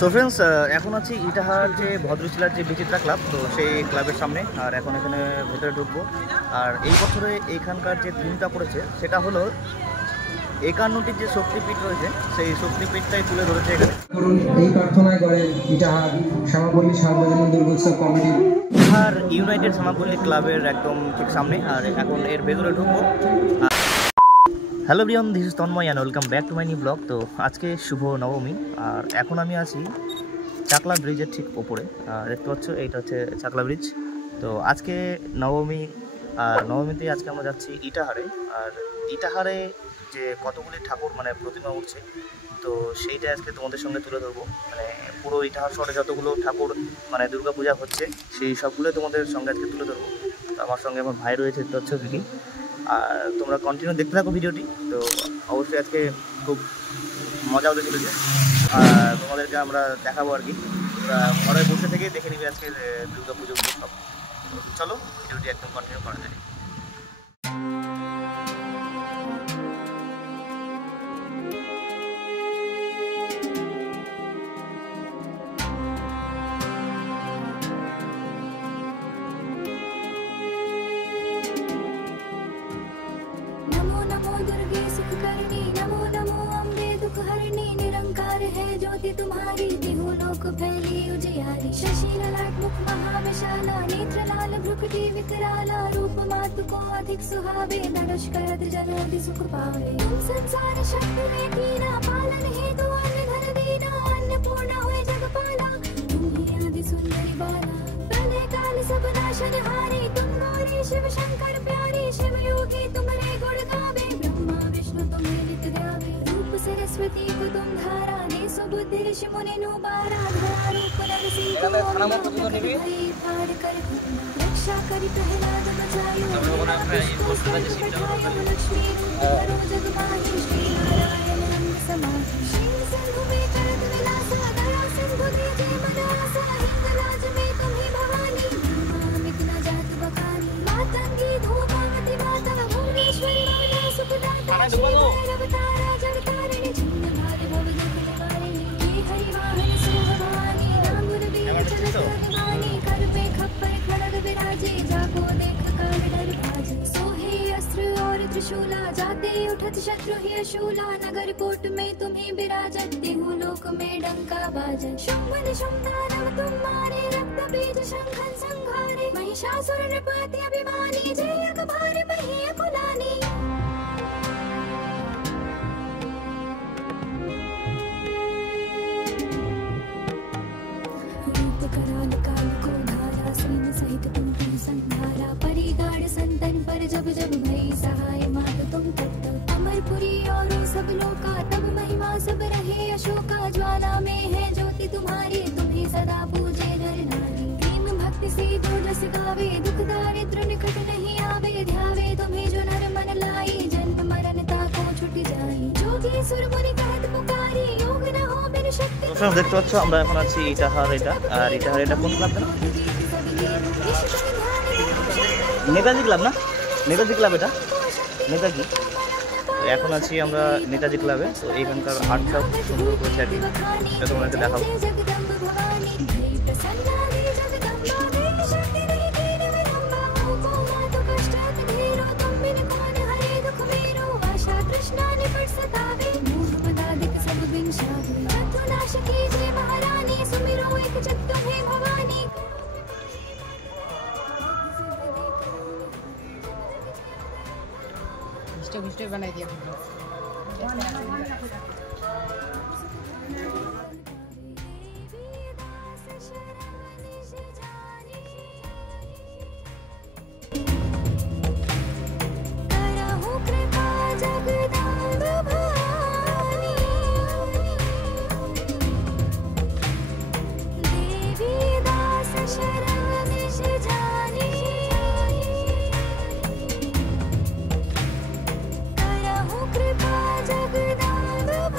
So friends, এখন আছি ইটাহার যে ভদ্রশিলার যে বিচিত্রা ক্লাব, তো সেই ক্লাবের সামনে। আর এখন এখানে ভেতরে ঢুকবো। আর এই বছরে এইখানকার যে থিমটা পড়েছে সেটা হলো 51টির যে শক্তিপীঠ রয়েছে সেই শক্তিপীঠটাই তুলে ধরেছে এখানে। এই প্রার্থনায় করেন ইটাহার শ্যামাপল্লী সার্বজনীন দুর্গোৎসব কমিটি, ইটাহার ইউনাইটেড শ্যামাপল্লী ক্লাবের একদম ঠিক সামনে। আর এখন এর ভেতরে ঢুকবো। Hello everyone, this is Tanmoy and welcome back to my new blog. তো আজকে শুভ নবমী, আর এখন আমি আছি চাকলা ব্রিজের ঠিক ওপরে। দেখতে পাচ্ছ এইটা হচ্ছে চাকলা ব্রিজ। তো আজকে নবমী, আর নবমীতে আজকে আমরা যাচ্ছি ইটাহারে। আর ইটাহারে যে কতগুলি ঠাকুর মানে প্রতিমা উঠছে, তো সেইটা আজকে তোমাদের সঙ্গে তুলে ধরবো। মানে পুরো ইটাহার শহরে যতগুলো ঠাকুর মানে দুর্গাপূজা হচ্ছে সেই সবগুলো তোমাদের সঙ্গে আজকে তুলে ধরবো। তো আমার সঙ্গে আমার ভাই রয়েছে, দেখতে পাচ্ছ দিদি। আর তোমরা কন্টিনিউ দেখতে থাকো ভিডিওটি। তো অবশ্যই আজকে খুব মজা হতে চলেছে, আর তোমাদেরকে আমরা দেখাবো আর কি। ঘরে বসে থেকেই দেখে নিবি আজকের দুর্গা পুজো উৎসব। চলো ভিডিওটি একদম কন্টিনিউ করা যায়। दुर्गे सुख करनी, नमो नमो अम्बे दुख हरनी, निरंकार है ज्योति तुम्हारी, तिहु लोक फैली उजियारी। शशि ललाट मुख महाविशाला, नेत्र लाल भ्रुकुटी विकराला, रूप मातु को अधिक सुहावे, नरश करत जन अति सुख पावे। तुम संसार शक्ति में कीना, पालन हेतु अन्न धन दीना, अन्नपूर्णा हुए जगपाला, तुम ही आदि सुंदरी बाला। प्रलय काल सब नाशनहारी, तुम गौरी शिव शंकर प्यारी, शिव योगी तुम्हारे गुण गावे, तुम्हें नित ध्यावे। रूप सरस्वती को तुम धारा, दे सुबुद्धि ऋषि मुनि नुबारा, धरा रूप नरसिंह को पार कर रक्षा करि प्रहलाद बचायो, लक्ष्मी रूप जग माहि, श्री नारायण नंद समाहि। शील सिंधु में करत विलासा, दया सिंधु दीजे मनासा, हिंगलाज में तुम्ही भवानी, अमित न जात बखानी। मातंगी धूमावती माता, भुवनेश्वरी माता सुखदाता, भैरव तारा जगतारिणी, छिन्न भाग भव दुख निवारिणी। हे हरि वाहन सिंह भवानी, नांगुर वीर चरत निवानी, कर पे खप्पर खड़ग विराजे, जाको देख काल डर भाजे। सोहे अस्त्र और त्रिशूला, जाते उठत शत्रु ही अशूला, नगर कोट में तुम्हें बिराजत, तिहु लोक में डंका बाजत। शुंभ निशुंभ दानव तुम मारे, रक्त बीज शंखन संहारे, महिषासुर नृपति अभिमानी, जय अकबर पहिए कुलानी। कराल काल को धारा, सैन्य सहित तुम संहारा, परिगाड़ संतन पर जब जब भई सहाय, मात तुम तत्त अमरपुरी और सब लोका, तब महिमा सब रहे अशोका। ज्वाला में है ज्योति तुम्हारी, तुम्हें सदा पूजे नर नारी। प्रेम भक्ति से जो रस गावे, दुख दारिद्र निकट नहीं आवे, ध्यावे तुम्हें जो नर मन लाई, जन्म मरण ताको छुट जाई। जोगी सुर मुनि कहत पुकारी, योग न हो बिन शक्ति। দেখতে পাচ্ছ আমরা এখন আছি ইটাহার। আর ইটাহার এটা কোন ক্লাব? নেতাজি ক্লাব না? নেতাজি ক্লাব, এটা নেতাজি। এখন আছি আমরা নেতাজি ক্লাবে। তো এইখানকার আর্টটাও খুব সুন্দর করেছে আর কি, এটা তোমাদেরকে দেখাবো। घुस्टे बनाई दिया। कृपा जगदम्ब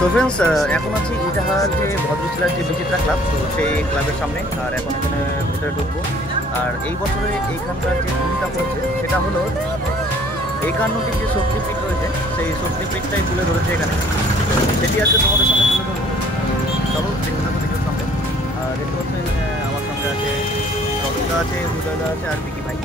তো ফ্রেন্ডস, এখন আছি ইটাহার যে ভদ্রশিলার যে বিচিত্রা ক্লাব, তো সেই ক্লাবের সামনে। আর এখন এখানে ভিতরে ঢুকবো। আর এই বছরে এইখানকার যে ভূমিকা করেছে সেটা হলো 51টি যে শক্তিপীঠ রয়েছে, সেই শক্তিপীঠটাই তুলে ধরেছে এখানে। সেটি আজকে তোমাদের সামনে তুলে ধরবো। চলো দেখতে থাকো ভিডিওর সামনে। আর দেখতে পাচ্ছেন আমার সঙ্গে আছে রবিদা আছে, হৃদয়দা আছে আর বিকি ভাই।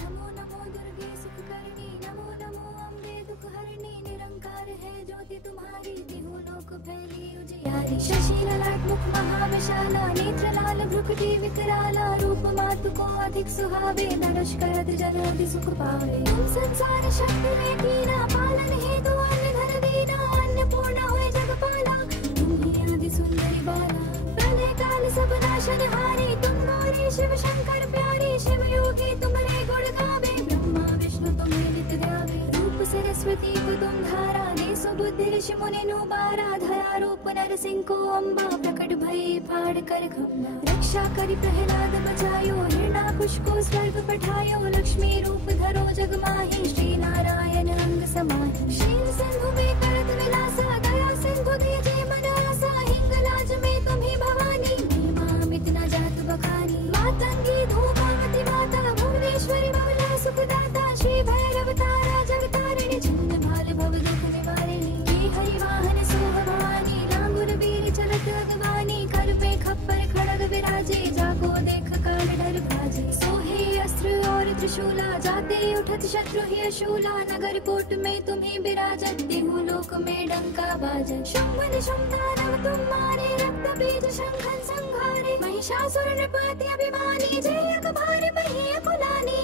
नमो नमो दुर्गे सुख करनी, नमो नमो अम्बे दुख हरनी, निरंकार है ज्योति तुम्हारी, तिहु लोक फैली उजियारी। शशि ललाट मुख महाविशाला, नेत्र लाल भ्रुकुटी विकराला, रूप मातु को अधिक सुहावे, धनुष करत जन अति सुख पावे। तुम संसार शक्ति में कीना, पालन हेतु अन्न धन दीना, अन्नपूर्णा होए जगपाला, तुम ही आदि सुंदरी बाला। प्रलय काल सब नाशन हारे, तुम गौरी शिव शंकर प्यारे, शिव योगी तुम्हारे गुण गावे, ब्रह्मा विष्णु तुम्हें नित ध्यावे। रूप सरस्वती को तुम धारा, दे सुबुद्धि ऋषि मुनि नु बारा, धरा रूप नरसिंह को अम्बा, प्रकट भई फाड़ कर खम्बा। रक्षा करि प्रहलाद बचायो, हिरण्याकुश को स्वर्ग पठायो, लक्ष्मी रूप धरो जग माहि, श्री नारायण अंग समाहि। शील सिंधु में करत विलासा, दया सिंधु दीजे मन आसा, हिंगलाज में तुम्ही भवानी, महिमा अमित न जात बखानी। मातंगी धूमावती माता, भुवनेश्वरी बहुला सुखदाता, श्री भैरव तारा जगतारिणी, छिन्न भाल भव दुख निवारिणी। हे हरि वाहन सोह भवानी, लांगुर वीर चलत अगवानी, कर पे खप्पर खड़ग विराजे, जाको देख काल डर भाजे। सोहे अस्त्र और त्रिशूला, जाते उठत शत्रु ही अशूला, नगर कोट में तुम्ही बिराजत, तिहु लोक में डंका बाजत। शुंभ निशुंभ दानव तुम मारे, रक्त बीज शंखन संहारे, महिषासुर नृपति अभिमानी, जय अकबर मही अकुलानी।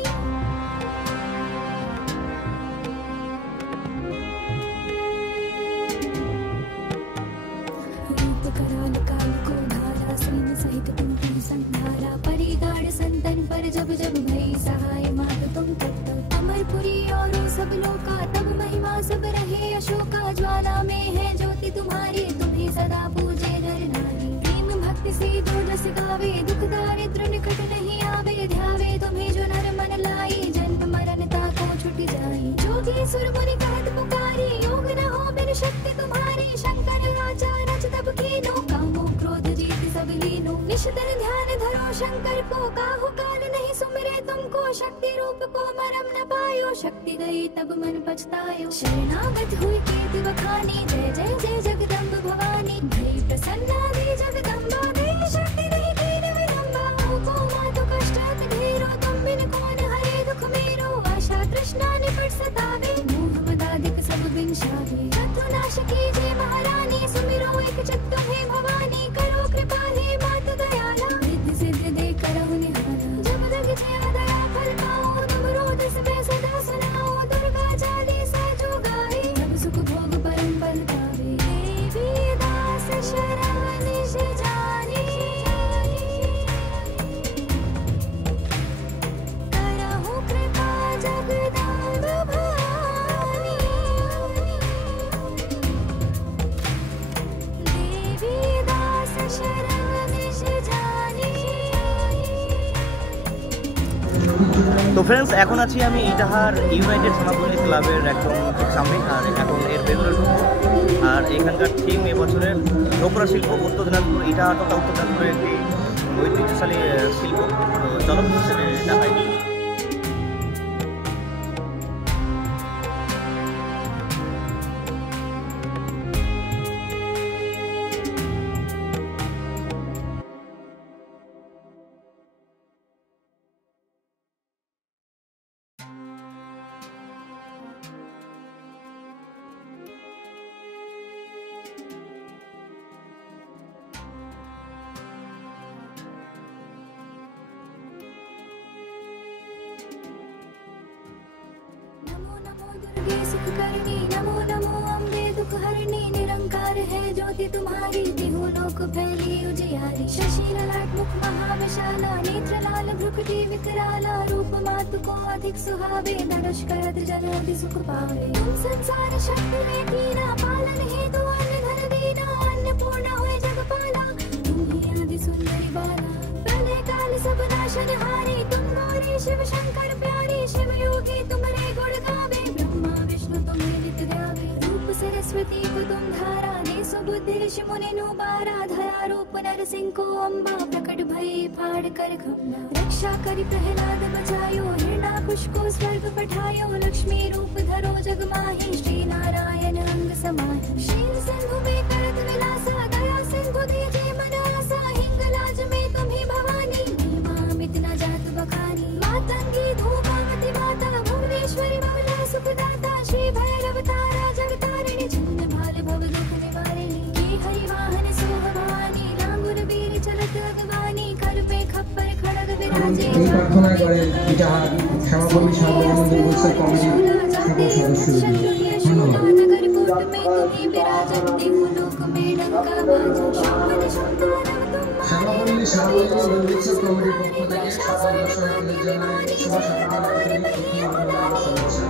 रूप कराल काल को धारा, सैन्य सहित तुम संहारा, परिगाड़ संतन पर जब जब भई सहाय, मात तुम तत्पर। अमरपुरी और सब लोका, तब महिमा सब रहे अशोका, ज्वाला में है ज्योति तुम्हारी, तुम्हें सदा पूजे नर नारी। प्रेम भक्ति से जो जस गावे, दुख दारिद्र निकट नहीं आवे, ध्यावे तुम्हें जो नर मन लाई, जन्म मरण ताको छुट जाई। जोगी सुर मुनि कहत पुकारी, योग न हो बिन शक्ति तुम्हारी, शंकर राजा रच तब कीनो, कामो क्रोध जीत सब लीनो। निष्ठिर ध्यान धरो शंकर को, काहू काल नहीं सुमिरे तुमको, शक्ति रूप को मरम न पायो, शक्ति गई तब मन पछतायो। शरणागत हुई कीर्ति बखानी, जय जय जय जगदम्ब भवानी, भई प्रसन्ना दे जगदम्बा, दे शक्ति नहीं कीन विलंबा। को मातु कष्ट अति ढेरो, तुम बिन कौन हरे दुख मेरो, आशा तृष्णा निकट सतावे, मोह मद आदिक सब बिंशावे। शत्रु नाश कीजिए महारानी, सुमिरो एक चित्त तुम्हें भवानी, करो कृपा हे मात दयाला, रिद्धि सिद्धि दे करहु निहाला। जब लग जिया दया फल पाओ, तुम रोदस में सदा सुनाओ, दुर्गा चालीसा जो गाए, सब सुख भोग परम पद पावे। देवी दास शरण निज जानी, करहु कृपा जगदम्ब भवानी। देवी दास शरण निज जानी। তো ফ্রেন্ডস, এখন আছি আমি ইটাহার ইউনাইটেড সোনাপল্লী ক্লাবের একদম ঠিক সামনে। আর এখন এর ভেতরে ঢুকবো। আর এখানকার থিম এবছরের ঢোকরা শিল্প, উত্তর দিনাজপুর, ইটাহার তথা উত্তর দিনাজপুরের একটি ঐতিহ্যশালী শিল্প। তো চলো সেটা দেখাই। दुर्गे सुख करनी, नमो नमो अम्बे दुख हरनी, निरंकार है ज्योति तुम्हारी, तिहु लोक लोक फैली उजियारी शशि ललाट मुख महाविशाला नेत्र लाल भ्रुकुटी विकराला रूप मातु को अधिक सुहावे धनुष करत जन अति सुख पावे तुम संसार शक्ति में दीना पालन हेतु अन्न धन दीना अन्नपूर्णा हुए जगपाला तुम ही आदि सुंदरी बाला प्रलय काल सब नाशन हारे तुम मोरे शिव शंकर प्यारे शिव योगी तुम्हारे गुण गावे ब्रह्मा विष्णु तुम्हें नित्य ध्यावे रूप सरस्वती को तुम धारा दे सुबुद्धि ऋषि मुनि नु बारा धरा रूप नर सिंह को अम्बा प्रकट भय फाड़ कर खम्बा रक्षा करि प्रहलाद बचायो हिरण्याकुश को स्वर्ग पठायो लक्ष्मी रूप धरो जग माहि श्री नारायण अंग समाहि शील सिंधु में करत विलासा दया सिंधु दीजे मन आसा हिंगलाज में तुम्ही भवानी महिमा अमित न जात बखानी मातंगी धूमावती माता भुवनेश्वरी ममला सुखदाता श्री भैरव तारा जगतारिणी छंद भाल भव दुख निवारिणी ये हरि वाहन सोह भवानी लांगुर वीर चलत अगवानी कर पे खप्पर खड़ग विराजे এই প্রার্থনা করেন ইটাহার শ্যামাপল্লী সার্বজনীন দুর্গোৎসব কমিটির সকল সদস্যবৃন্দ। ধন্যবাদ। नगर कोट में तुम्ही विराजते लोक में डंका बाजे शोभन सुंदरम तुम শ্যামাপল্লী সার্বজনীন দুর্গোৎসব কমিটির পক্ষ থেকে সকল দর্শনার্থীদের জানাই শুভ সার্বজনীন শুভেচ্ছা।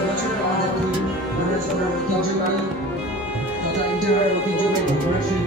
এবছর আমাদের দুর্গোৎসবের ঐতিহ্যবাহী তথা ইটাহারের ঐতিহ্যবাহী ঘটনাশীল